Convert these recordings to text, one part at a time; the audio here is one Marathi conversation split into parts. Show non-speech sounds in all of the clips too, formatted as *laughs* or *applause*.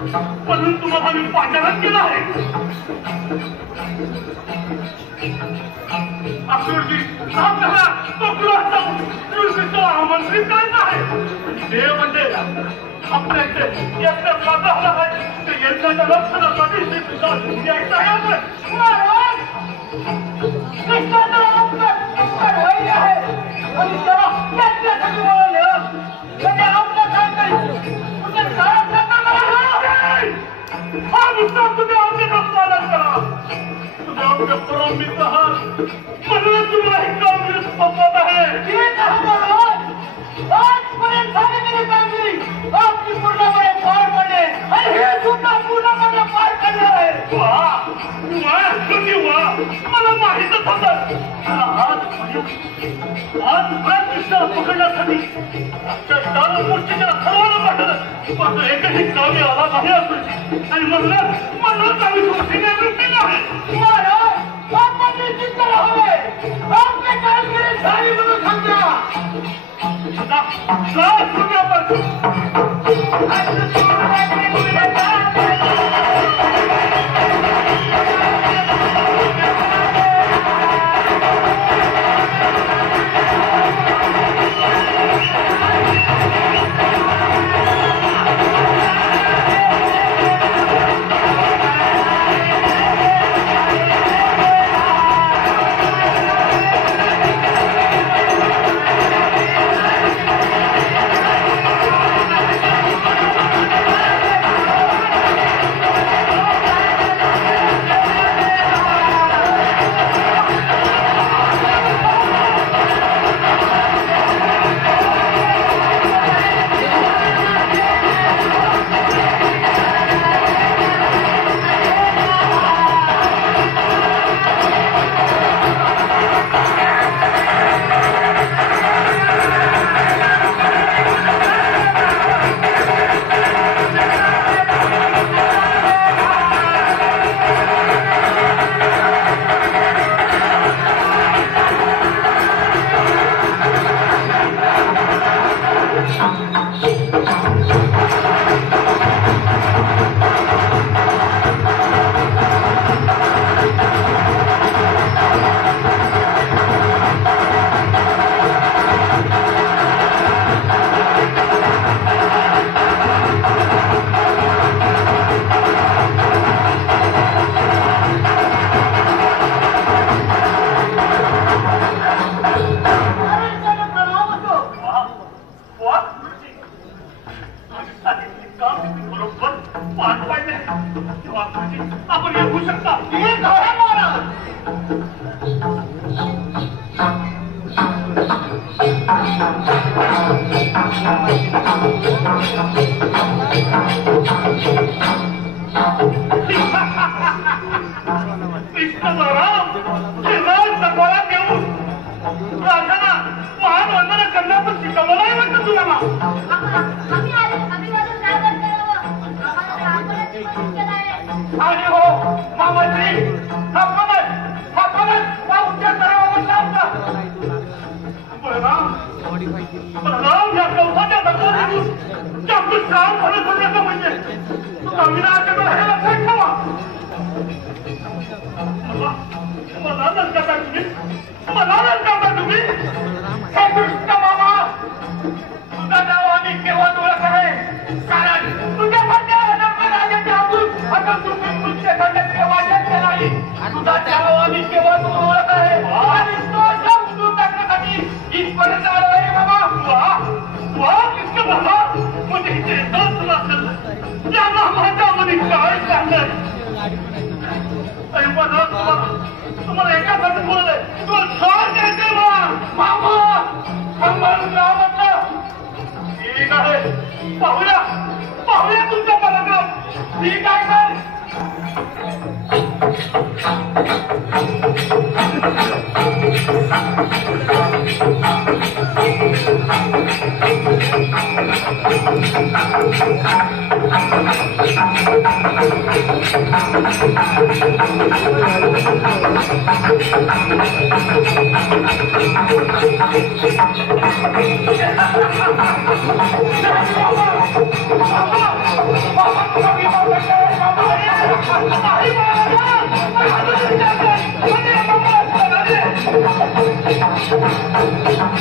म्हणून तुम्हाला मी पाचारण केलं आहे. असूरजी आमंत्रित आहे. देव म्हणजे आपल्या इथे आहे ते लक्षणासाठी यायचं आहे. महाराज! आहे. आणि हा मुद्दा तुम्ही आमच्या पालन करा. तुम्ही आमच्या परम मित्र आहात. म्हणून तुम्हाला ही कामगिरी सोपवत आहे. ठीक आहे महाराज. आजपर्यंत झालेली कामगिरी आपली पूर्णपणे पार पडले. आणि हे सुद्धा पूर्णपणे पार पडले आहे. वा वा किती वा. मला माहीतच होतं. आज आज आज कृष्ण पकडण्यासाठी आमच्या दानपूरच्या सर्वांना पाठवलं पण एकही कामी आला नाही असून आणि म्हणलं म्हणून आम्ही सोशीने वृत्ती नाही महाराज आपण निश्चित हवे आपली कामगिरी झाली म्हणून समजा आता काय तुम्ही *laughs* महान वंदना करण्याचं शिकवलं नाही म्हणतं तुला? बलराम या कवसाच्या दरबारातून जे आपलं काम खरं करण्याचं म्हणजे तू नवीनाच्या म्हणजे इथे येताच या महाजामध्ये काय चाललंय मला Arriba!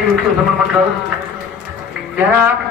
युक्त समर म्हटलं. त्या